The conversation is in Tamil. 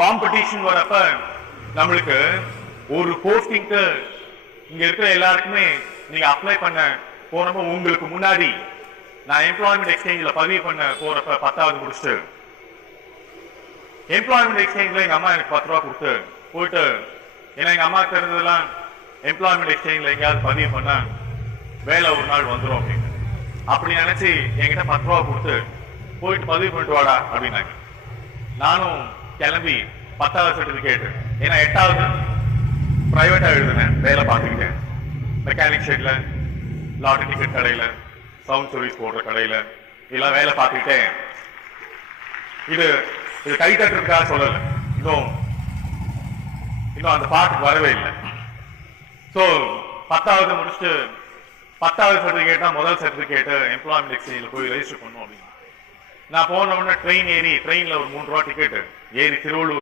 காம்படிஷன் வரப்ப நம்மளுக்கு ஒரு போஸ்டிங்க்கு இங்க இருக்கிற எல்லாருக்குமே நீங்க அப்ளை பண்ண போறப்ப உங்களுக்கு முன்னாடி நான் எம்ப்ளாய்மெண்ட் எக்ஸ்சேஞ்சில் பதிவு பண்ண போறப்ப 10வது முடிச்சுட்டு எம்ப்ளாய்மெண்ட் எக்ஸ்சேஞ்சில் எங்க அம்மா எனக்கு 10 ரூபா கொடுத்து போயிட்டு ஏன்னா எங்க அம்மா தெரிஞ்சதெல்லாம் எம்ப்ளாய்மெண்ட் எக்ஸ்சேஞ்சில் எங்கேயாவது பதிவு பண்ண வேலை ஒரு நாள் வந்துடும் அப்படின்னு அப்படி நினைச்சு என்கிட்ட 10 ரூபா கொடுத்து போயிட்டு பதிவு பண்ணிட்டு வாடா அப்படின்னாங்க. நானும் கிளம்பி 10வது சர்டிபிகேட் ஏன்னா 8வது பிரைவேட்டா எழுதுனேன், வேலை பார்த்துக்கிட்டேன். மெக்கானிக் ஷெட்ல, லாட்டரி டிக்கெட் கடையில, சவுண்ட் சர்வீஸ் போடுற கடையில எல்லாம் வேலை பார்த்துக்கிட்டேன். இது கை தட்டுறதுக்காக சொல்லல, இன்னும் அந்த பாட்டுக்கு வரவே இல்லை. ஸோ 10வது முடிச்சுட்டு 10வது சர்டிபிகேட் தான் முதல் சர்டிபிகேட் எம்ப்ளாய்மெண்ட் எக்ஸ்சேஞ்சில் போய் ரெஜிஸ்டர் பண்ணும் அப்படின்னு நான் போன உடனே ட்ரெயின் ஏறி ட்ரெயின்ல ஒரு 3 ரூபா டிக்கெட் ஏறி திருவள்ளூர்